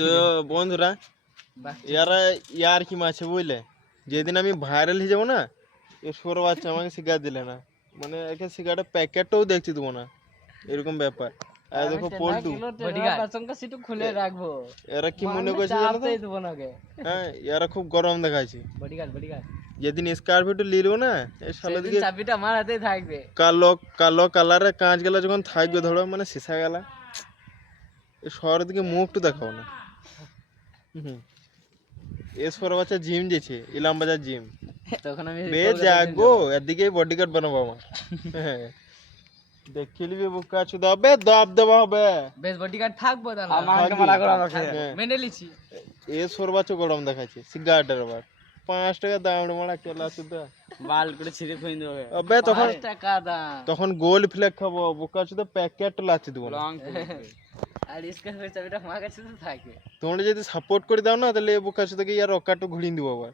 তো বন্ধুরা ইয়ারা ইয়ার কি মাছে বুঝলে, যেদিন আমি ভাইরাল হয়ে যাবো না, এ সর বাচ্চা আমাকে শিকার দিলে না, মানে একে সিগারেটের প্যাকেটটাও দেখতে দেবো না, এরকম ব্যাপার। আর দেখো পল্টু খুলে রাখবো, এরা কি মনে করছে জানো তো? হ্যাঁ, এরা খুব গরম দেখাচ্ছে। যেদিন স্করপিওটা নিল না, এই শালা দিকে চাবিটা আমার হাতেই থাকবে। কালো কালো কালারের কাঁচ গেলা যখন থাকবে ধরো, মানে সিসা গেলা, এই শহরের দিকে মুখটা দেখাও না। এসপর বাচ্চা জিম যেছে, ইলামবাজার জিম। তখন আমি বে জাগো, এদিকে বডিগার্ড বানাবো আমার। হ্যাঁ, দেখে নিবি বুকা চুদা, বে দাব দেওয়া হবে। বেশ বডিগার্ড থাকবো তাহলে, আমাকে মানা করো আমাকে। মেনে লিছি। এসপর বাচ্চা গরম দেখাচ্ছে সিগারেটের আবার 5 টাকা দাম মারা কেলা চুদা, বাল করে ছিঁড়ে ফেলে দেবো। আবে তখন 5 টাকা দাম, তখন গোল ফ্লেক খাবো, বুকা চুদা প্যাকেট লাচি দেবো না। আর স্করপিও চাবিটা আমার কাছে তো থাকে। তোমরা যদি সাপোর্ট করে দাও না, তাহলে বুকা চুদাকে ইয়ার রকাটো ঘুরিয়ে দিব আবার।